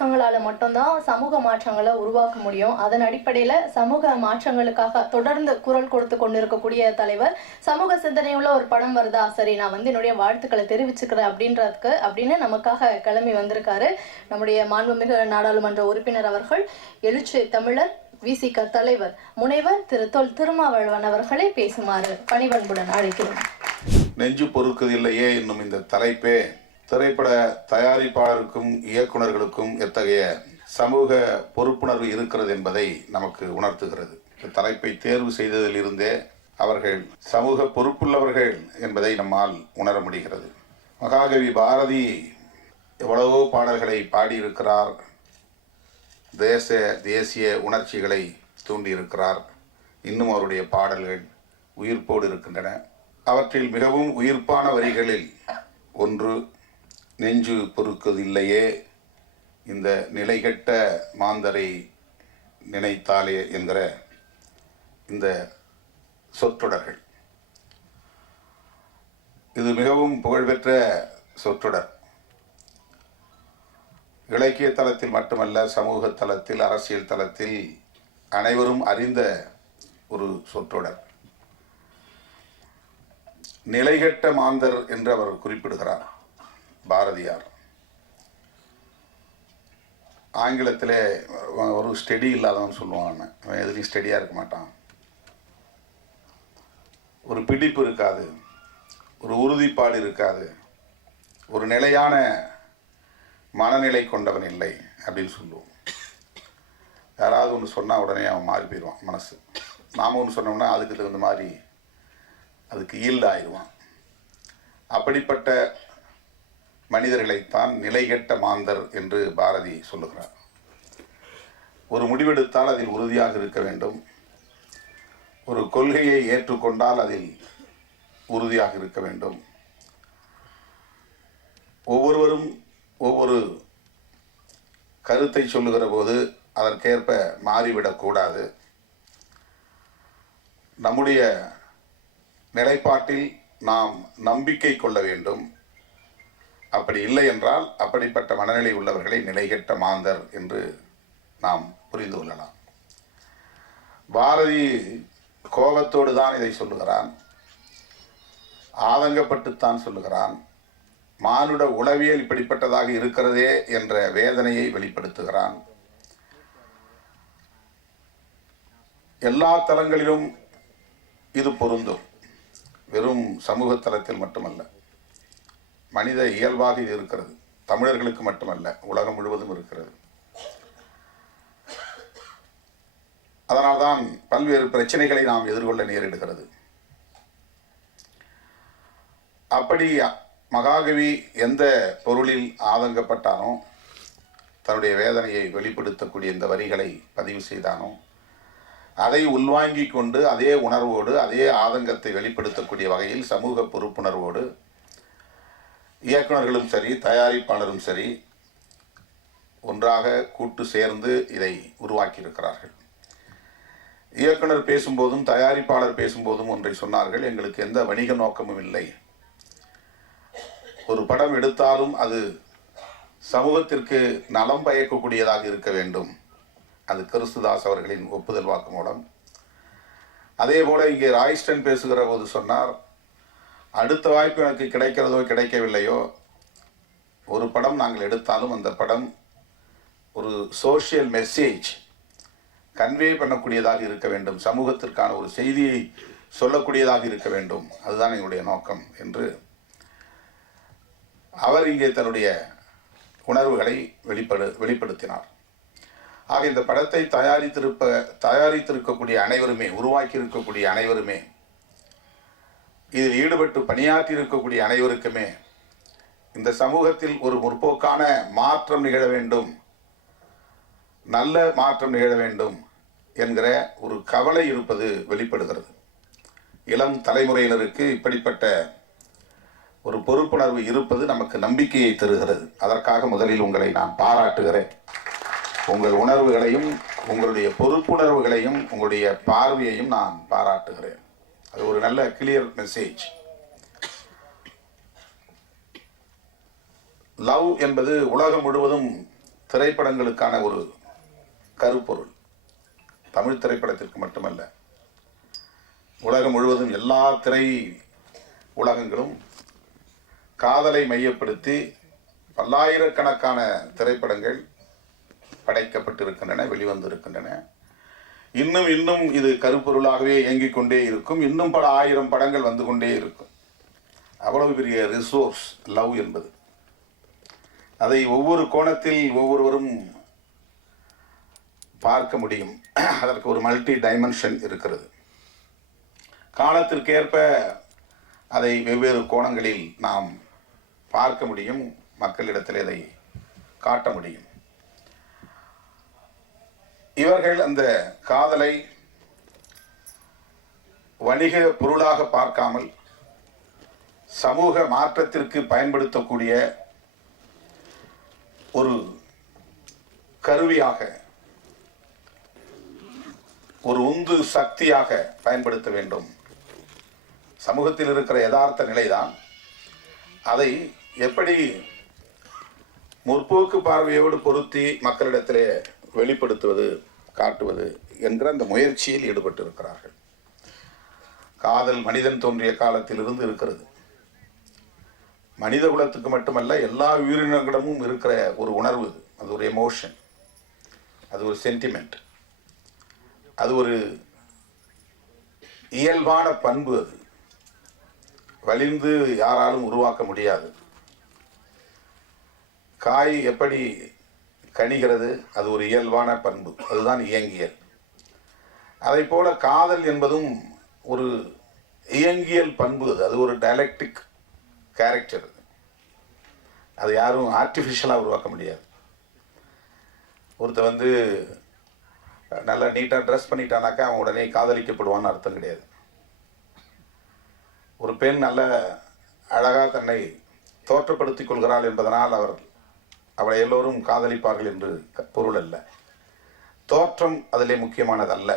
இயக்கங்களால மட்டும்தான் சமூக மாற்றங்களை உருவாக்க முடியும். அதன் அடிப்படையில சமூக மாற்றங்களுக்காக தொடர்ந்து குரல் கொடுத்து கொண்டிருக்கக்கூடிய தலைவர், சமூக சிந்தனையுள்ள ஒரு படம் வருதா, சரி நான் என்னுடைய வாழ்த்துக்களை தெரிவிச்சுக்கிறேன் அப்படின்னு நமக்காக கிளம்பி வந்திருக்காரு நம்முடைய மாண்புமிகு நாடாளுமன்ற உறுப்பினர் அவர்கள், எழுச்சி தமிழர் விசிக தலைவர் முனைவர் திரு தொல் திருமாவளவன் அவர்களை பேசுமாறு பணிவன்புடன் அழைக்கிறோம். நெஞ்சு பொறுக்குதில்லையே என்னும் இந்த தலைப்பே திரைப்பட தயாரிப்பாளருக்கும் இயக்குநர்களுக்கும் எத்தகைய சமூக பொறுப்புணர்வு இருக்கிறது என்பதை நமக்கு உணர்த்துகிறது. இந்த தலைப்பை தேர்வு செய்ததில் இருந்தே அவர்கள் சமூக பொறுப்புள்ளவர்கள் என்பதை நம்மால் உணர முடிகிறது. மகாகவி பாரதி எவ்வளவோ பாடல்களை பாடியிருக்கிறார், தேசிய உணர்ச்சிகளை தூண்டியிருக்கிறார். இன்னும் அவருடைய பாடல்கள் உயிர்ப்போடு இருக்கின்றன. அவற்றில் மிகவும் உயிர்ப்பான வரிகளில் ஒன்று, நெஞ்சு பொறுக்குதில்லையே இந்த நிலைகெட்ட மாந்தரை நினைத்தாலே என்கிற இந்த சொற்றொடர்கள். இது மிகவும் புகழ்பெற்ற சொற்றொடர். இலக்கிய தளத்தில் மட்டுமல்ல, சமூக தளத்தில், அரசியல் தளத்தில் அனைவரும் அறிந்த ஒரு சொற்றொடர். நிலைகெட்ட மாந்தர் என்று அவர் குறிப்பிடுகிறார் பாரதியார். ஆங்கிலத்திலே ஒரு ஸ்டெடி இல்லாதவன் சொல்லுவாங்க, அவன் எதுலையும் ஸ்டெடியாக இருக்க மாட்டான், ஒரு பிடிப்பு இருக்காது, ஒரு உறுதிப்பாடு இருக்காது, ஒரு நிலையான மனநிலை கொண்டவன் இல்லை அப்படின்னு சொல்லுவோம். யாராவது ஒன்று சொன்னால் உடனே அவன் மாறி போயிடுவான் மனசு. நாம் ஒன்று சொன்னோம்னா அதுக்கு தகுந்த மாதிரி அதுக்கு ஈல்டாயிடுவான். அப்படிப்பட்ட மனிதர்களைத்தான் நிலைகெட்ட மாந்தர் என்று பாரதி சொல்லுகிறார். ஒரு முடிவெடுத்தால் அதில் உறுதியாக இருக்க வேண்டும், ஒரு கொள்கையை ஏற்றுக்கொண்டால் அதில் உறுதியாக இருக்க வேண்டும். ஒவ்வொருவரும் ஒவ்வொரு கருத்தை சொல்லுகிற போது அதற்கேற்ப மாறிவிடக்கூடாது. நம்முடைய நிலைப்பாட்டில் நாம் நம்பிக்கை கொள்ள வேண்டும். அப்படி இல்லை என்றால் அப்படிப்பட்ட மனநிலை உள்ளவர்களை நிலைகெட்ட மாந்தர் என்று நாம் புரிந்து கொள்ளலாம். பாரதி கோபத்தோடு தான் இதை சொல்லுகிறான், ஆதங்கப்பட்டுத்தான் சொல்லுகிறான். மானுட உளவியல் இப்படிப்பட்டதாக இருக்கிறதே என்ற வேதனையை வெளிப்படுத்துகிறான். எல்லா தளங்களிலும் இது பொருந்தும், வெறும் சமூக தளத்தில் மட்டுமல்ல, மனித இயல்பாக இது இருக்கிறது. தமிழர்களுக்கு மட்டுமல்ல, உலகம் முழுவதும் இருக்கிறது. அதனால்தான் பல்வேறு பிரச்சனைகளை நாம் எதிர்கொள்ள நேரிடுகிறது. அப்படி மகாகவி எந்த பொருளில் ஆதங்கப்பட்டானோ, தன்னுடைய வேதனையை வெளிப்படுத்தக்கூடிய இந்த வரிகளை பதிவு செய்தானோ, அதை உள்வாங்கி கொண்டு அதே உணர்வோடு அதே ஆதங்கத்தை வெளிப்படுத்தக்கூடிய வகையில் சமூக பொறுப்புணர்வோடு இயக்குநர்களும் சரி, தயாரிப்பாளரும் சரி ஒன்றாக கூட்டு சேர்ந்து இதை உருவாக்கியிருக்கிறார்கள். இயக்குனர் பேசும்போதும் தயாரிப்பாளர் பேசும்போதும் ஒன்றை சொன்னார்கள், எங்களுக்கு எந்த வணிக நோக்கமும் இல்லை. ஒரு படம் எடுத்தாலும் அது சமூகத்திற்கு நலம் பயக்கக்கூடியதாக இருக்க வேண்டும். அது கிறிஸ்துதாஸ் அவர்களின் ஒப்புதல் வாக்குமூலம். அதே போல இங்கே ராய்ஸ்டன் பேசுகிற போது சொன்னார், அடுத்த வாய்ப்பு எனக்கு கிடைக்கிறதோ கிடைக்கவில்லையோ, ஒரு படம் நாங்கள் எடுத்தாலும் அந்த படம் ஒரு சோஷியல் மெசேஜ் கன்வே பண்ணக்கூடியதாக இருக்க வேண்டும், சமூகத்திற்கான ஒரு செய்தியை சொல்லக்கூடியதாக இருக்க வேண்டும், அதுதான் எங்களுடைய நோக்கம் என்று அவர் இங்கே தன்னுடைய உணர்வுகளை வெளிப்படுத்தினார். ஆக இந்த படத்தை தயாரித்திருக்கக்கூடிய அனைவருமே, உருவாக்கி இருக்கக்கூடிய அனைவருமே, இதில் ஈடுபட்டு பணியாற்றி இருக்கக்கூடிய அனைவருக்குமே இந்த சமூகத்தில் ஒரு முற்போக்கான மாற்றம் நிகழ வேண்டும், நல்ல மாற்றம் நிகழ வேண்டும் என்கிற ஒரு கவலை இருப்பது வெளிப்படுகிறது. இளம் தலைமுறையினருக்கு இப்படிப்பட்ட ஒரு பொறுப்புணர்வு இருப்பது நமக்கு நம்பிக்கையை தருகிறது. அதற்காக முதலில் உங்களை நான் பாராட்டுகிறேன். உங்கள் உணர்வுகளையும் உங்களுடைய பொறுப்புணர்வுகளையும் உங்களுடைய பார்வையையும் நான் பாராட்டுகிறேன். அது ஒரு நல்ல கிளியர் மெசேஜ். லவ் என்பது உலகம் முழுவதும் திரைப்படங்களுக்கான ஒரு கருப்பொருள். தமிழ் திரைப்படத்திற்கு மட்டுமல்ல, உலகம் முழுவதும் எல்லா திரை உலகங்களும் காதலை மையப்படுத்தி பல்லாயிரக்கணக்கான திரைப்படங்கள் படைக்கப்பட்டிருக்கின்றன, வெளிவந்திருக்கின்றன. இன்னும் இது கருப்பொருளாகவே இயங்கிக் கொண்டே இருக்கும். இன்னும் பல ஆயிரம் படங்கள் வந்து கொண்டே இருக்கும். அவ்வளவு பெரிய ரிசோர்ஸ் லவ் என்பது. அதை ஒவ்வொரு கோணத்தில் ஒவ்வொருவரும் பார்க்க முடியும். அதற்கு ஒரு மல்டி டைமென்ஷன் இருக்கிறது. காலத்திற்கேற்ப அதை வெவ்வேறு கோணங்களில் நாம் பார்க்க முடியும், மக்களிடத்தில் இதை காட்ட முடியும். இவர்கள் அந்த காதலை வணிக பொருளாக பார்க்காமல் சமூக மாற்றத்திற்கு பயன்படுத்தக்கூடிய ஒரு கருவியாக, ஒரு உந்து சக்தியாக பயன்படுத்த வேண்டும். சமூகத்தில் இருக்கிற யதார்த்த நிலைதான். அதை எப்படி முற்போக்கு பார்வையோடு பொருத்தி மக்களிடத்திலே வெளிப்படுத்துவது, காட்டுவது என்கிற அந்த முயற்சியில் ஈடுபட்டிருக்கிறார்கள். காதல் மனிதன் தோன்றிய காலத்திலிருந்து இருக்கிறது. மனித குலத்துக்கு மட்டுமல்ல, எல்லா உயிரினங்களிடமும் இருக்கிற ஒரு உணர்வு. அது ஒரு எமோஷன், அது ஒரு சென்டிமெண்ட், அது ஒரு இயல்பான பண்பு. அது வலிந்து யாராலும் உருவாக்க முடியாது. காய் எப்படி கனிகிறது, அது ஒரு இயல்பான பண்பு, அதுதான் இயங்கியல். அதை போல காதல் என்பதும் ஒரு இயங்கியல் பண்பு. அது ஒரு டயலெக்டிக் கேரக்டர். அது யாரும் ஆர்டிஃபிஷியலாக உருவாக்க முடியாது. ஒருத்தர் நல்லா நீட்டாக ட்ரெஸ் பண்ணிட்டானாக்கா அவன் உடனே காதலிக்கப்படுவான்னு அர்த்தம் கிடையாது. ஒரு பெண் நல்ல அழகாக தன்னை தோற்றப்படுத்திக் கொள்கிறாள் என்பதனால் அவளை எல்லோரும் காதலிப்பார்கள் என்று பொருள் அல்ல. தோற்றம் அதிலே முக்கியமானதல்ல.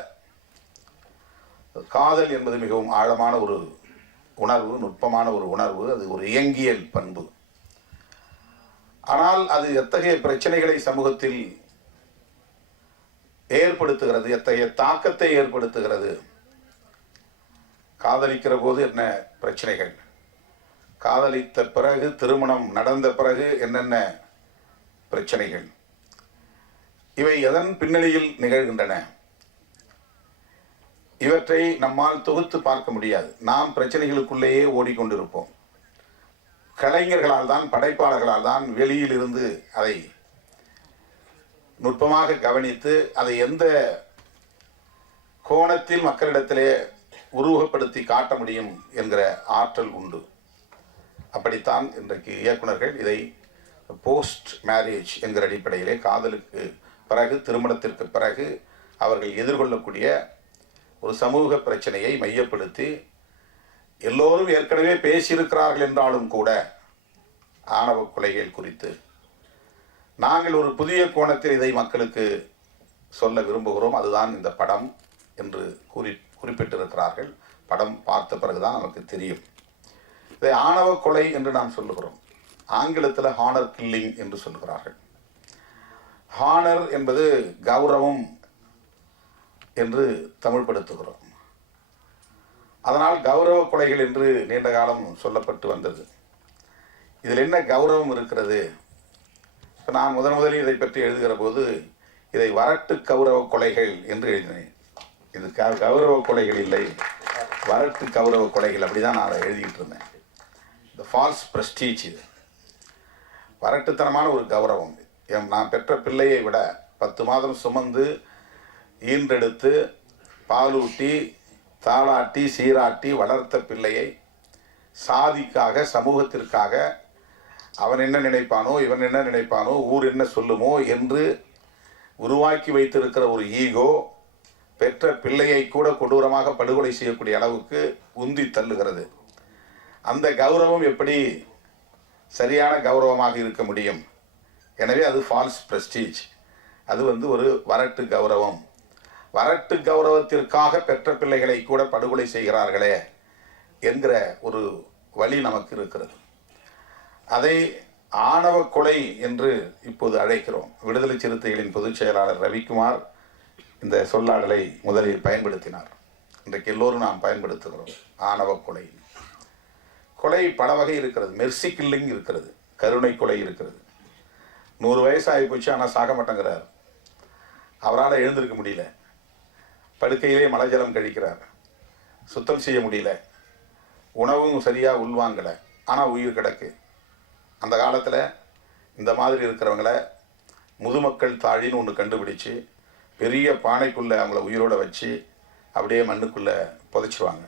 காதல் என்பது மிகவும் ஆழமான ஒரு உணர்வு, நுட்பமான ஒரு உணர்வு. அது ஒரு இயங்கியல் பண்பு. ஆனால் அது எத்தகைய பிரச்சனைகளை சமூகத்தில் ஏற்படுத்துகிறது, எத்தகைய தாக்கத்தை ஏற்படுத்துகிறது. காதலிக்கிற போது என்ன பிரச்சனைகள், காதலித்த பிறகு, திருமணம் நடந்த பிறகு என்னென்ன பிரச்சனைகள், இவை எதன் பின்னணியில் நிகழ்கின்றன, இவற்றை நம்மால் தொகுத்து பார்க்க முடியாது. நாம் பிரச்சனைகளுக்குள்ளேயே ஓடிக்கொண்டிருப்போம். கலைஞர்களால் தான், படைப்பாளர்களால் தான் வெளியிலிருந்து அதை நுட்பமாக கவனித்து அதை எந்த கோணத்தில் மக்களிடத்திலே உருவகப்படுத்தி காட்ட முடியும் என்கிற ஆற்றல் உண்டு. அப்படித்தான் இன்றைக்கு இயக்குனர்கள் இதை போஸ்ட் மேரேஜ் என்கிற அடிப்படையிலே, காதலுக்கு பிறகு, திருமணத்திற்கு பிறகு அவர்கள் எதிர்கொள்ளக்கூடிய ஒரு சமூக பிரச்சனையை மையப்படுத்தி, எல்லோரும் ஏற்கனவே பேசியிருக்கிறார்கள் என்றாலும் கூட ஆணவ கொலைகள் குறித்து நாங்கள் ஒரு புதிய கோணத்தில் இதை மக்களுக்கு சொல்ல விரும்புகிறோம். அதுதான் இந்த படம் என்று குறிப்பிட்டிருக்கிறார்கள். படம் பார்த்த பிறகுதான் நமக்கு தெரியும். இதை ஆணவ கொலை என்று நாம் சொல்லுகிறோம். ஆங்கிலத்தில் ஹானர் கில்லிங் என்று சொல்லுகிறார்கள். ஹானர் என்பது கௌரவம் என்று தமிழ்படுத்துகிறோம். அதனால் கௌரவ கொலைகள் என்று நீண்ட காலம் சொல்லப்பட்டு வந்தது. இதில் என்ன கௌரவம் இருக்கிறது? இப்போ நான் முதலில் இதை பற்றி எழுதுகிற போது இதை வரட்டு கௌரவ கொலைகள் என்று எழுதினேன். இது கௌரவ கொலைகள் இல்லை, வரட்டு கௌரவ கொலைகள், அப்படிதான் நான் அதை எழுதிக்கிட்டு இருந்தேன். இந்த ஃபால்ஸ் ப்ரெஸ்டீஜ், இது வரட்டுத்தனமான ஒரு கௌரவம். நான் பெற்ற பிள்ளையை விட 10 மாதம் சுமந்து ஈன்றெடுத்து பாலூட்டி தாளாட்டி சீராட்டி வளர்த்த பிள்ளையை சாதிக்காக, சமூகத்திற்காக அவன் என்ன நினைப்பானோ, இவன் என்ன நினைப்பானோ, ஊர் என்ன சொல்லுமோ என்று உருவாக்கி வைத்திருக்கிற ஒரு ஈகோ பெற்ற பிள்ளையை கூட கொடூரமாக படுகொலை செய்யக்கூடிய அளவுக்கு உந்தி தள்ளுகிறது. அந்த கௌரவம் எப்படி சரியான கௌரவமாக இருக்க முடியும்? எனவே அது ஃபால்ஸ் ப்ரெஸ்டீஜ். அது ஒரு வரட்டு கௌரவம். வரட்டு கௌரவத்திற்காக பெற்ற பிள்ளைகளை கூட படுகொலை செய்கிறார்களே என்கிற ஒரு வழி நமக்கு இருக்கிறது. அதை ஆணவ கொலை என்று இப்போது அழைக்கிறோம். விடுதலை சிறுத்தைகளின் பொதுச் செயலாளர் ரவிக்குமார் இந்த சொல்லாடலை முதலில் பயன்படுத்தினார். இன்றைக்கு எல்லோரும் நாம் பயன்படுத்துகிறோம். ஆணவ கொலை. கொலை பல வகை இருக்கிறது. மெர்சி கில்லிங் இருக்கிறது, கருணை கொலை இருக்கிறது. 100 வயசு ஆகி போச்சு, ஆனால் சாக மாட்டேங்கிறார். அவரால் எழுந்திருக்க முடியல, படுக்கையிலே மலஜலம் கழிக்கிறார், சுத்தம் செய்ய முடியல, உணவும் சரியாக உள்வாங்கலை, ஆனால் உயிர் கிடக்கு. அந்த காலத்தில் இந்த மாதிரி இருக்கிறவங்கள முதுமக்கள் தாழின்னு ஒன்று கண்டுபிடிச்சு பெரிய பானைக்குள்ளே அவங்கள உயிரோடு வச்சு அப்படியே மண்ணுக்குள்ளே புதைச்சிருவாங்க.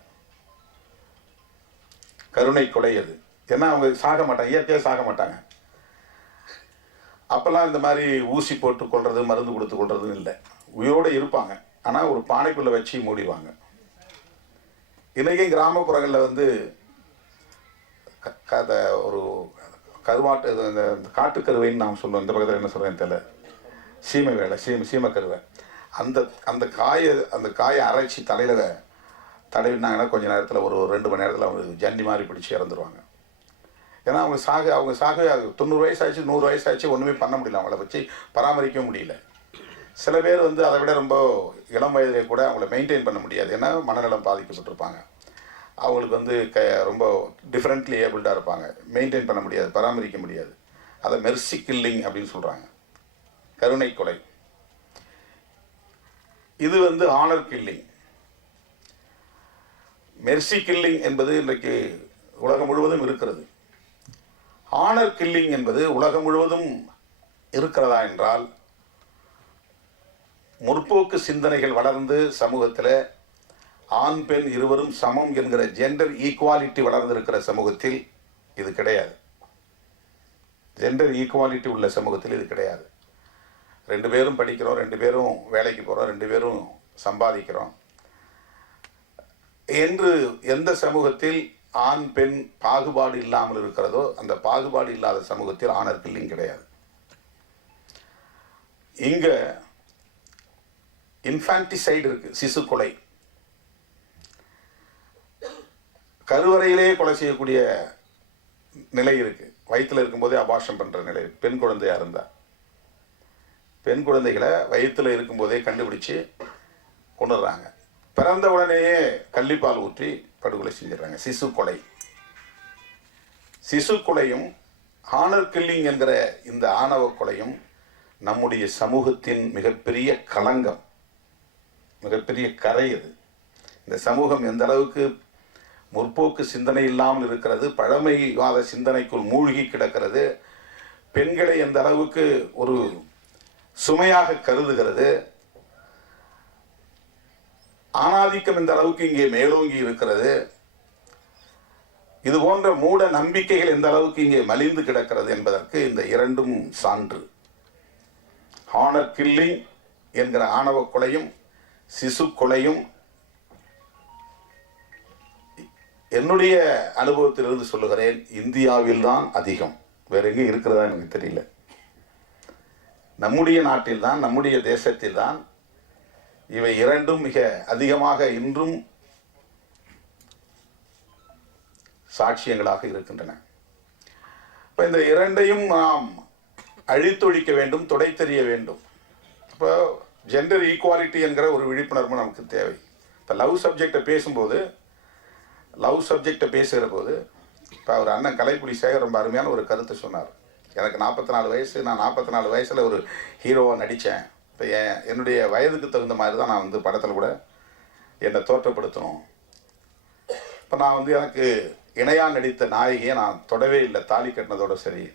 கருணை கொலை அது. ஏன்னா அவங்க சாக மாட்டாங்க, இயற்கையாக சாக மாட்டாங்க. அப்போல்லாம் இந்த மாதிரி ஊசி போட்டு கொள்வது, மருந்து கொடுத்து கொள்றதும் இல்லை. உயிரோடு இருப்பாங்க, ஆனால் ஒரு பானைக்குள்ளே வச்சு மூடிடுவாங்க. இன்றைக்கும் கிராமப்புறங்களில் வந்து ஒரு கருவாட்டு இந்த காட்டுக்கருவைன்னு நாம் சொல்லுவோம். இந்த பக்கத்தில் என்ன சொல்கிறேன்னு தெரியல, சீமை வேலை, சீமைக்கருவை. அந்த காயை அரைச்சி தலையில் தடவினாங்கன்னா கொஞ்சம் நேரத்தில் ஒரு 2 மணி நேரத்தில் அவங்க ஜன்னி மாதிரி பிடிச்சி இறந்துருவாங்க. ஏன்னா அவங்க சாக 90 வயசாச்சு, 100 வயசாச்சு, ஒன்றுமே பண்ண முடியல, அவங்கள வச்சு பராமரிக்க முடியல. சில பேர் வந்து அதை விட ரொம்ப இளம் வயதிலே கூட அவங்கள மெயின்டைன் பண்ண முடியாது. ஏன்னா மனநலம் பாதிக்கப்பட்டிருப்பாங்க. அவங்களுக்கு வந்து ரொம்ப டிஃப்ரெண்ட்லி ஏபிள்டாக இருப்பாங்க, மெயின்டைன் பண்ண முடியாது, பராமரிக்க முடியாது. அதை மெர்சி கில்லிங் அப்படின்னு சொல்கிறாங்க, கருணை கொலை. இது வந்து ஆனர் கில்லிங். மெர்சி கில்லிங் என்பது இன்றைக்கு உலகம் முழுவதும் இருக்கிறது. ஆனர் கில்லிங் என்பது உலகம் முழுவதும் இருக்கிறதா என்றால், முற்போக்கு சிந்தனைகள் வளர்ந்து சமூகத்தில் ஆண் பெண் இருவரும் சமம் என்கிற ஜெண்டர் ஈக்குவாலிட்டி வளர்ந்திருக்கிற சமூகத்தில் இது கிடையாது. ஜெண்டர் ஈக்குவாலிட்டி உள்ள சமூகத்தில் இது கிடையாது. 2 பேரும் படிக்கிறோம், 2 பேரும் வேலைக்கு போகிறோம், 2 பேரும் சம்பாதிக்கிறோம் என்று எந்த சமூகத்தில் ஆண் பெண் பாகுபாடு இல்லாமல் இருக்கிறதோ அந்த பாகுபாடு இல்லாத சமூகத்தில் ஆணர் கில்லிங் கிடையாது. இங்க இன்ஃபான்டிசைடு இருக்கு, சிசு கொலை. கருவறையிலே கொலை செய்யக்கூடிய நிலை இருக்கு. வயிற்றில் இருக்கும்போதே அபார்ஷன் பண்ற நிலை இருக்கு. பெண் குழந்தையா இருந்தா, பெண் குழந்தைகளை வயிற்றில் இருக்கும்போதே கண்டுபிடிச்சு கொண்டுடுறாங்க. பிறந்த உடனேயே கள்ளிப்பால் ஊற்றி படுகொலை செஞ்சிடறாங்க. சிசு கொலை. சிசு கொலையும் ஆனர் கில்லிங் என்கிற இந்த ஆணவ கொலையும் நம்முடைய சமூகத்தின் மிகப்பெரிய களங்கம், மிகப்பெரிய கரை. அது இந்த சமூகம் எந்த அளவுக்கு முற்போக்கு சிந்தனை இல்லாமல் இருக்கிறது, பழமைவாத சிந்தனைக்குள் மூழ்கி கிடக்கிறது, பெண்களை எந்த அளவுக்கு ஒரு சுமையாக கருதுகிறது, ஆணாதிக்கம் இந்த அளவுக்கு இங்கே மேலோங்கி இருக்கிறது, இது போன்ற மூட நம்பிக்கைகள் எந்த அளவுக்கு இங்கே மலிந்து கிடக்கிறது என்பதற்கு இந்த 2ம் சான்று. ஆனர் கில்லிங் என்கிற ஆணவ கொலையும் சிசு கொலையும் என்னுடைய அனுபவத்திலிருந்து சொல்லுகிறேன், இந்தியாவில் தான் அதிகம். வேற எங்கேயும் இருக்கிறதா எனக்கு தெரியல. நம்முடைய நாட்டில் தான், நம்முடைய தேசத்தில் தான் இவை 2ம் மிக அதிகமாக இன்றும் சாட்சியங்களாக இருக்கின்றன. இப்போ இந்த 2ஐயும் நாம் அழித்தொழிக்க வேண்டும், துடைத்தெறிய வேண்டும். இப்போ ஜெண்டர் ஈக்குவாலிட்டி என்கிற ஒரு விழிப்புணர்வு நமக்கு தேவை. இப்போ லவ் சப்ஜெக்டை பேசுகிற போது இப்போ அவர் அண்ணன் கலைப்புலி சேகர் ரொம்ப அருமையான ஒரு கருத்தை சொன்னார். எனக்கு 44 வயசு, நான் 44 வயசில் ஒரு ஹீரோவாக நடித்தேன். இப்போ என்னுடைய வயதுக்கு தகுந்த மாதிரி தான் நான் வந்து படத்தில் கூட என்னை தோற்றப்படுத்தணும். இப்போ நான் வந்து எனக்கு இணையாக நடித்த நாயகியை நான் தொடவே இல்லை, தாலி கட்டினதோட சரி.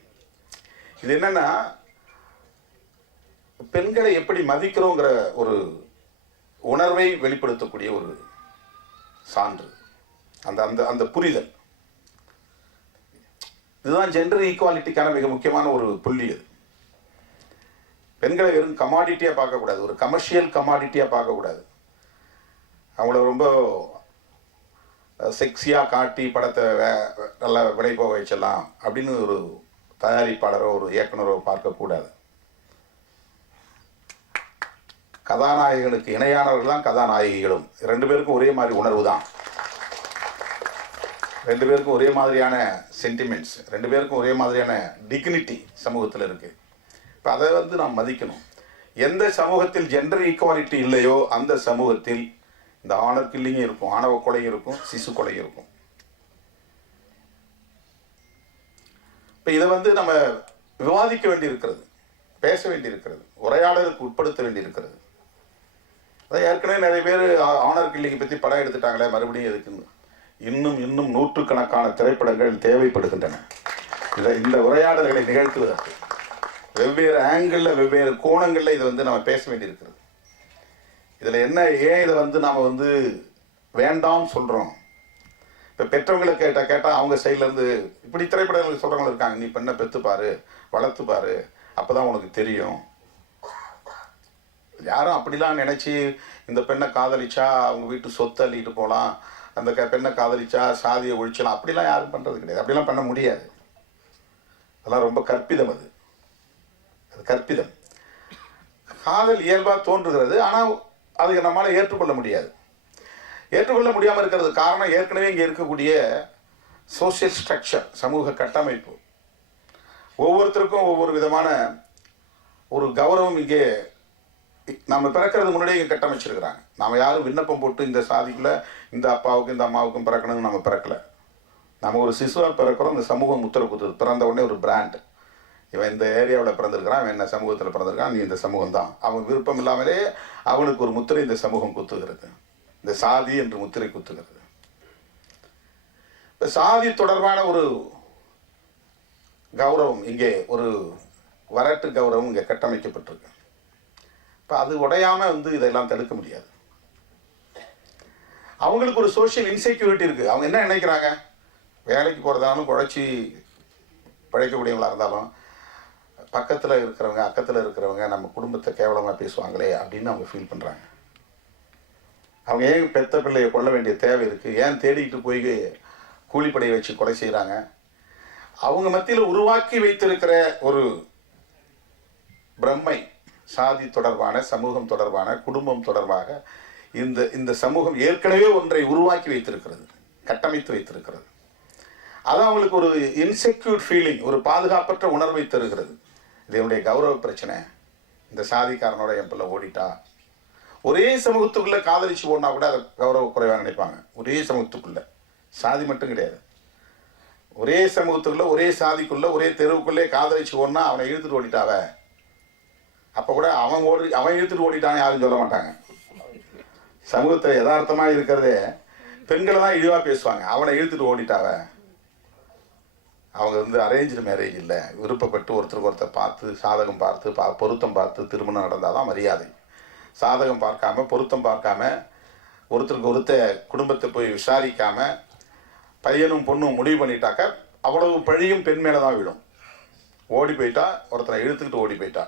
இது என்னென்னா, பெண்களை எப்படி மதிக்கிறோங்கிற ஒரு உணர்வை வெளிப்படுத்தக்கூடிய ஒரு சான்று, அந்த அந்த அந்த புரிதல். இதுதான் ஜெண்டர் ஈக்குவாலிட்டிக்கான மிக முக்கியமான ஒரு புள்ளி. அது பெண்களை வெறும் கமாடிட்டியாக பார்க்கக்கூடாது, ஒரு கமர்ஷியல் கமாடிட்டியாக பார்க்கக்கூடாது. அவங்கள ரொம்ப செக்ஸியாக காட்டி படத்தை நல்லா விலை போக வச்சிடலாம் அப்படின்னு ஒரு தயாரிப்பாளரோ ஒரு இயக்குனரோ பார்க்கக்கூடாது. கதாநாயகனுக்கு இணையானவர்கள் தான் கதாநாயகிகளும். 2 பேருக்கும் ஒரே மாதிரி உணர்வு தான். ரெண்டு பேருக்கும் ஒரே மாதிரியான சென்டிமெண்ட்ஸ், ரெண்டு பேருக்கும் ஒரே மாதிரியான டிக்னிட்டி சமூகத்தில் இருக்குது. இப்போ அதை வந்து நாம் மதிக்கணும். எந்த சமூகத்தில் ஜெண்டர் ஈக்குவாலிட்டி இல்லையோ அந்த சமூகத்தில் இந்த ஆனர் கில்லிங்கும் இருக்கும், ஆணவ கொலையும் இருக்கும், சிசு கொலையும் இருக்கும். இப்போ இதை வந்து நம்ம விவாதிக்க வேண்டியிருக்கிறது, பேச வேண்டியிருக்கிறது, உரையாடலுக்கு உட்படுத்த வேண்டியிருக்கிறது. அதான் ஏற்கனவே நிறைய பேர் ஆனர் கில்லிங்கை பற்றி படம் எடுத்துட்டாங்களே, மறுபடியும் எதுக்குன்னு. இன்னும் நூற்றுக்கணக்கான திரைப்படங்கள் தேவைப்படுகின்றன இந்த உரையாடல்களை நிகழ்த்துவதற்கு. வெவ்வேறு ஆங்கிளில், வெவ்வேறு கோணங்களில் இதை வந்து நம்ம பேச வேண்டியிருக்கிறது. இதில் என்ன, ஏன் இதை வந்து நாம் வந்து வேண்டாம்னு சொல்கிறோம்? இப்போ பெற்றவங்களை கேட்டால் அவங்க சைட்லேருந்து இப்படி திரைப்படங்களுக்கு சொல்கிறவங்க இருக்காங்க, நீ பெண்ணை பெற்றுப்பாரு, வளர்த்துப்பாரு, அப்போ தான் உனக்கு தெரியும். யாரும் அப்படிலாம் நினச்சி இந்த பெண்ணை காதலிச்சா அவங்க வீட்டு சொத்தை அள்ளிட்டு போகலாம், அந்த பெண்ணை காதலிச்சா சாதியை ஒழிச்சலாம், அப்படிலாம் யாரும் பண்ணுறது கிடையாது. அப்படிலாம் பண்ண முடியாது. அதெல்லாம் ரொம்ப கற்பிதம். அது கற்பிதம். காதல் இயல்பாக தோன்றுகிறது, ஆனால் அதுக்கு நம்மளால் ஏற்றுக்கொள்ள முடியாது. ஏற்றுக்கொள்ள முடியாமல் இருக்கிறது காரணம் ஏற்கனவே இங்கே இருக்கக்கூடிய சோசியல் ஸ்ட்ரக்சர், சமூக கட்டமைப்பு. ஒவ்வொருத்தருக்கும் ஒவ்வொரு விதமான ஒரு கௌரவம் இங்கே நம்ம பிறக்கிறது முன்னாடியே இங்கே கட்டமைச்சிருக்கிறாங்க. நாம் யாரும் விண்ணப்பம் போட்டு இந்த சாதிக்குள்ள இந்த அப்பாவுக்கும் இந்த அம்மாவுக்கும் பிறக்கணும்னு நம்ம பிறக்கலை. நம்ம ஒரு சிசுவாக பிறக்கிறோம், இந்த சமூகம் முத்திரை குத்துது. பிறந்த உடனே ஒரு பிராண்ட், இவன் இந்த ஏரியாவில் பிறந்திருக்கிறான், அவன் என்ன சமூகத்தில் பிறந்திருக்கான், நீ இந்த சமூகம் தான். அவன் விருப்பம் இல்லாமலே அவனுக்கு ஒரு முத்திரை இந்த சமூகம் குத்துகிறது, இந்த சாதி என்று முத்திரை குத்துகிறது. இப்போ சாதி தொடர்பான ஒரு கௌரவம் இங்கே, ஒரு வரட்டு கௌரவம் இங்கே கட்டமைக்கப்பட்டிருக்கு. இப்போ அது உடையாமல் வந்து இதெல்லாம் தடுக்க முடியாது. அவங்களுக்கு ஒரு சோஷியல் இன்செக்யூரிட்டி இருக்குது. அவங்க என்ன நினைக்கிறாங்க, வேலைக்கு போகிறதாலும் குழைச்சி பழைக்கக்கூடியவங்களாக இருந்தாலும் பக்கத்தில் இருக்கிறவங்க, அக்கத்தில் இருக்கிறவங்க நம்ம குடும்பத்தை கேவலமாக பேசுவாங்களே அப்படின்னு அவங்க ஃபீல் பண்ணுறாங்க. அவங்க ஏன் பெத்த பிள்ளையை கொள்ள வேண்டிய தேவை இருக்குது, ஏன் தேடிக்கிட்டு போய் கூலிப்படையை வச்சு கொலை செய்கிறாங்க? அவங்க மத்தியில் உருவாக்கி வைத்திருக்கிற ஒரு பிரம்மை, சாதி தொடர்பான, சமூகம் தொடர்பான, குடும்பம் தொடர்பாக இந்த சமூகம் ஏற்கனவே ஒன்றை உருவாக்கி வைத்திருக்கிறது, கட்டமைத்து வைத்திருக்கிறது. அது அவங்களுக்கு ஒரு இன்செக்யூர் ஃபீலிங், ஒரு பாதுகாப்பற்ற உணர்வை தருகிறது. இது என்னுடைய கௌரவ பிரச்சனை, இந்த சாதிக்காரனோட என் பிள்ளை ஓடிட்டா. ஒரே சமூகத்துக்குள்ளே காதலிச்சு ஓடினா கூட அதை கௌரவ குறைவாக நினைப்பாங்க. ஒரே சமூகத்துக்குள்ளே, சாதி மட்டும் கிடையாது, ஒரே சமூகத்துக்குள்ளே, ஒரே சாதிக்குள்ளே, ஒரே தெருவுக்குள்ளே காதலிச்சு ஓடினா அவனை இழுத்துட்டு ஓடிட்டாவ, அப்போ கூட அவன் இழுத்துட்டு ஓடிட்டான்னு யாரும் சொல்ல மாட்டாங்க. சமூகத்தில் யதார்த்தமாக இருக்கிறதே பெண்களை தான் இழிவாக பேசுவாங்க. அவனை இழுத்துட்டு ஓடிட்டாவ. அவங்க வந்து அரேஞ்சு மேரேஜ் இல்லை, விருப்பப்பட்டு ஒருத்தருக்கு ஒருத்தர் பார்த்து, சாதகம் பார்த்து, பொருத்தம் பார்த்து திருமணம் நடந்தால் தான் மரியாதை. சாதகம் பார்க்காம, பொருத்தம் பார்க்காம, ஒருத்தருக்கு ஒருத்தர் குடும்பத்தை போய் விசாரிக்காம பையனும் பொண்ணும் முடிவு பண்ணிட்டாக்க அவ்வளவு பழியும் பெண் மேலே தான் விடும். ஓடி போயிட்டா, ஒருத்தரை இழுத்துக்கிட்டு ஓடி போயிட்டா.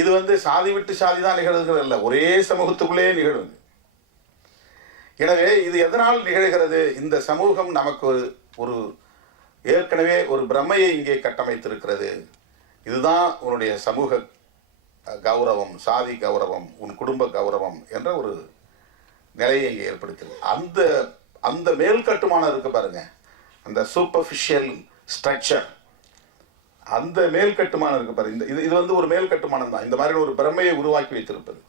இது வந்து சாதி விட்டு சாதி தான் நிகழ்கிறது இல்லை, ஒரே சமூகத்துக்குள்ளே நிகழ்வுது. எனவே இது எதனால் நிகழ்கிறது? இந்த சமூகம் நமக்கு ஒரு ஏற்கனவே ஒரு பிரம்மையை இங்கே கட்டமைத்திருக்கிறது. இதுதான் உன்னுடைய சமூக கௌரவம், சாதி கௌரவம், உன் குடும்ப கௌரவம் என்ற ஒரு நிலையை இங்கே ஏற்படுத்துது. அந்த மேல் கட்டுமானம் இருக்கு பாருங்க, அந்த சூப்பர்ஃபிஷியல் ஸ்ட்ரக்சர், அந்த மேல் கட்டுமானம் இருக்கு பாருங்க. இது வந்து ஒரு மேல் கட்டுமானம் தான், இந்த மாதிரி ஒரு பிரம்மையை உருவாக்கி வைத்திருப்பது.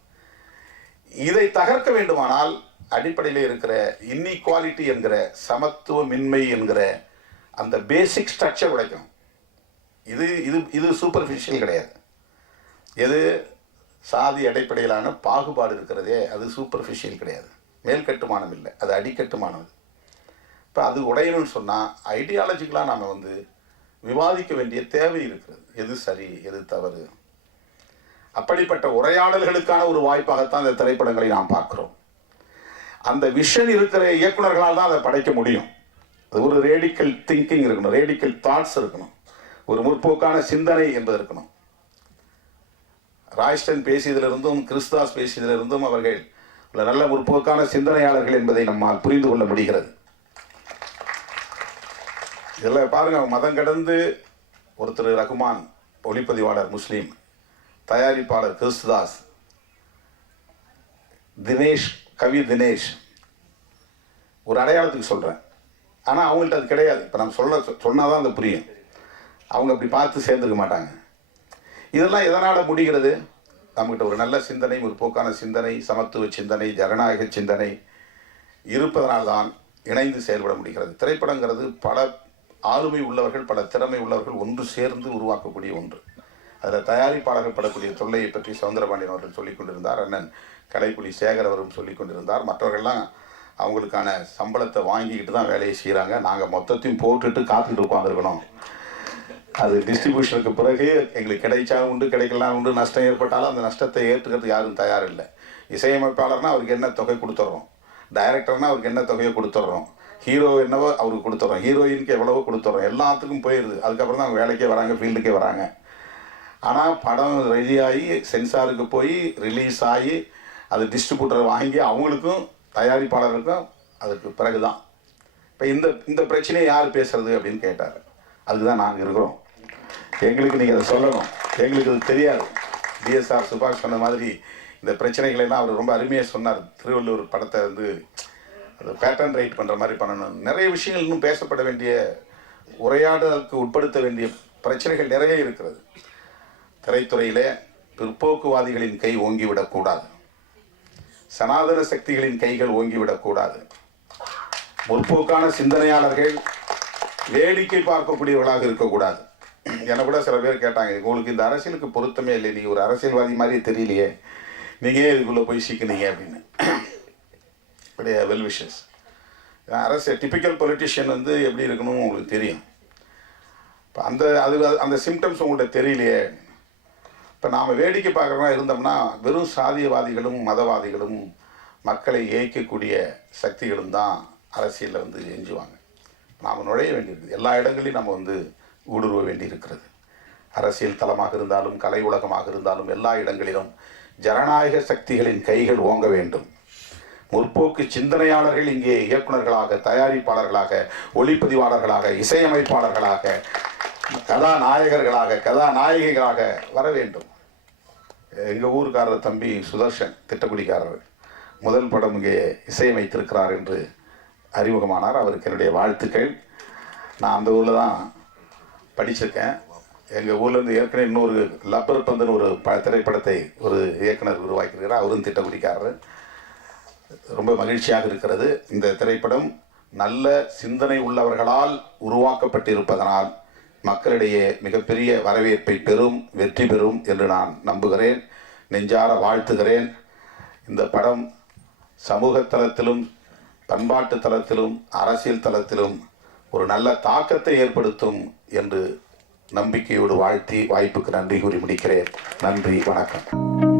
இதை தகர்க்க வேண்டுமானால் அடிப்படையில் இருக்கிற இன்இக்வாலிட்டி என்கிற, சமத்துவமின்மை என்கிற அந்த பேசிக் ஸ்ட்ரக்சர் உடைக்கணும். இது சூப்பர்ஃபிஷியல் கிடையாது. எது சாதி அடிப்படையிலான பாகுபாடு இருக்கிறதே அது சூப்பர்ஃபிஷியல் கிடையாது, மேல் கட்டுமானம் இல்லை, அது அடிக்கட்டுமானம். இப்போ அது உடையணும்னு சொன்னால் ஐடியாலஜிக்கலாக நாம் வந்து விவாதிக்க வேண்டிய தேவை இருக்கிறது. எது சரி, எது தவறு. அப்படிப்பட்ட உரையாடல்களுக்கான ஒரு வாய்ப்பாகத்தான் இந்த திரைப்படங்களை நாம் பார்க்கிறோம். அந்த விஷன் இருக்கிற இயக்குநர்களால் தான் அதை படைக்க முடியும். அது ஒரு ரேடிக்கல் திங்கிங் இருக்கணும், ரேடிக்கல் தாட்ஸ் இருக்கணும், ஒரு முற்போக்கான சிந்தனை என்பது இருக்கணும். ராய்ஸ்டன் பேசியதிலிருந்தும் கிறிஸ்தாஸ் பேசியதிலிருந்தும் அவர்கள் நல்ல முற்போக்கான சிந்தனையாளர்கள் என்பதை நம்மால் புரிந்து கொள்ள முடிகிறது. இதில் பாருங்க, மதம் கடந்து ஒருத்தர் ரகுமான், ஒளிப்பதிவாளர் முஸ்லீம், தயாரிப்பாளர் கிறிஸ்தாஸ், தினேஷ், கவி தினேஷ், ஒரு அடையாளத்துக்கு சொல்கிறேன். ஆனால் அவங்கள்ட்ட அது கிடையாது. இப்போ நம்ம சொன்னால் தான் அது புரியும். அவங்க அப்படி பார்த்து சேர்ந்துக்க மாட்டாங்க. இதெல்லாம் எதனால் முடிகிறது? நம்மகிட்ட ஒரு நல்ல சிந்தனை, முற்போக்கான சிந்தனை, சமத்துவ சிந்தனை, ஜனநாயக சிந்தனை இருப்பதனால்தான் இணைந்து செயல்பட முடிகிறது. திரைப்படங்கிறது பல ஆளுமை உள்ளவர்கள், பல திறமை உள்ளவர்கள் ஒன்று சேர்ந்து உருவாக்கக்கூடிய ஒன்று. அதில் தயாரிப்பாளர்கள் படக்கூடிய தொல்லையை பற்றி சவுந்தரபாண்டியன் அவர்கள் சொல்லிக் கொண்டிருந்தார். அண்ணன் கலைப்புலி சேகர் அவரும் சொல்லிக் கொண்டிருந்தார். மற்றவர்கள்லாம் அவங்களுக்கான சம்பளத்தை வாங்கிக்கிட்டு தான் வேலையை செய்கிறாங்க. நாங்கள் மொத்தத்தையும் போட்டுட்டு காத்துக்கிட்டு உட்காந்துருக்கணும். அது டிஸ்ட்ரிபியூஷனுக்கு பிறகு எங்களுக்கு கிடைச்சா உண்டு, கிடைக்கலாம் உண்டு, நஷ்டம் ஏற்பட்டாலும் அந்த நஷ்டத்தை ஏற்றுக்கிறதுக்கு யாரும் தயார் இல்லை. இசையமைப்பாளர்னா அவருக்கு என்ன தொகை கொடுத்துட்றோம், டைரக்டர்னா அவருக்கு என்ன தொகையை கொடுத்துட்றோம், ஹீரோ என்னவோ அவருக்கு கொடுத்துட்றோம், ஹீரோயினுக்கு எவ்வளவோ கொடுத்துட்றோம், எல்லாத்துக்கும் போயிடுது. அதுக்கப்புறம் தான் அவங்க வேலைக்கே வராங்க, ஃபீல்டுக்கே வராங்க. ஆனால் படம் ரெடியாகி சென்சாருக்கு போய் ரிலீஸ் ஆகி அது டிஸ்ட்ரிபியூட்டரை வாங்கி அவங்களுக்கும் தயாரிப்பாளருக்கும் அதுக்கு பிறகு தான். இப்போ இந்த பிரச்சனையை யார் பேசுறது அப்படின்னு கேட்டார். அதுக்கு தான் நாங்கள் இருக்கிறோம். எங்களுக்கு நீங்கள் அதை சொல்லணும். எங்களுக்கு அது தெரியாது. டிஎஸ்ஆர் சுபாஷ் சொன்ன மாதிரி இந்த பிரச்சனைகளெல்லாம் அவர் ரொம்ப அருமையாக சொன்னார். திருவள்ளுவர் படத்தை வந்து அது பேட்டர்ன் ரைட் பண்ணுற மாதிரி பண்ணணும். நிறைய விஷயங்கள் இன்னும் பேசப்பட வேண்டிய, உரையாடலுக்கு உட்படுத்த வேண்டிய பிரச்சனைகள் நிறைய இருக்கிறது. திரைத்துறையிலே பிற்போக்குவாதிகளின் கை ஓங்கிவிடக்கூடாது, சனாதன சக்திகளின் கைகள் ஓங்கிவிடக்கூடாது. முற்போக்கான சிந்தனையாளர்கள் வேடிக்கை பார்க்கக்கூடியவர்களாக இருக்கக்கூடாது. என்னை கூட சில பேர் கேட்டாங்க, உங்களுக்கு இந்த அரசியலுக்கு பொருத்தமே இல்லை, நீங்கள் ஒரு அரசியல்வாதி மாதிரி தெரியலையே, நீங்கள் ஏன் இதுக்குள்ளே போய் சிக்கினீங்க அப்படின்னு. அப்படியே வெல் விஷஸ். அரசியல் டிப்பிக்கல் பொலிட்டிஷியன் வந்து எப்படி இருக்கணும் உங்களுக்கு தெரியும். இப்போ அந்த சிம்டம்ஸ் உங்கள்கிட்ட தெரியலையே. இப்போ நாம் வேடிக்கை பார்க்குறவங்க இருந்தோம்னா வெறும் சாதியவாதிகளும் மதவாதிகளும் மக்களை ஏய்க்கக்கூடிய சக்திகளும் தான் அரசியலில் வந்து எஞ்சுவாங்க. நாம் நுழைய வேண்டியிருக்குது. எல்லா இடங்களையும் நம்ம வந்து ஊடுருவ வேண்டியிருக்கிறது. அரசியல் தளமாக இருந்தாலும், கலை உலகமாக இருந்தாலும், எல்லா இடங்களிலும் ஜனநாயக சக்திகளின் கைகள் ஓங்க வேண்டும். முற்போக்கு சிந்தனையாளர்கள் இங்கே இயக்குநர்களாக, தயாரிப்பாளர்களாக, ஒளிப்பதிவாளர்களாக, இசையமைப்பாளர்களாக, கதாநாயகர்களாக, கதாநாயகிகளாக வர வேண்டும். எங்கள் ஊருக்காரர் தம்பி சுதர்ஷன், திட்டக்குடிக்காரர், முதல் படம் இங்கே இசையமைத்திருக்கிறார் என்று அறிமுகமானார். அவருக்கு என்னுடைய வாழ்த்துக்கள். நான் அந்த ஊரில் தான் படிச்சிருக்கேன். எங்கள் ஊர்லேருந்து ஏற்கனவே இன்னொரு லப்பர் பந்துன்னு ஒரு திரைப்படத்தை ஒரு இயக்குனர் உருவாக்கியிருக்கிறார். அவரும் திட்டக்குடிக்காரர். ரொம்ப மகிழ்ச்சியாக இருக்கிறது. இந்த திரைப்படம் நல்ல சிந்தனை உள்ளவர்களால் உருவாக்கப்பட்டிருப்பதனால் மக்களிடையே மிகப்பெரிய வரவேற்பை பெறும், வெற்றி பெறும் என்று நான் நம்புகிறேன், நெஞ்சார வாழ்த்துகிறேன். இந்த படம் சமூக தளத்திலும், பண்பாட்டு தளத்திலும், அரசியல் தளத்திலும் ஒரு நல்ல தாக்கத்தை ஏற்படுத்தும் என்று நம்பிக்கையோடு வாழ்த்தி வாய்ப்புக்கு நன்றி கூறி முடிக்கிறேன். நன்றி, வணக்கம்.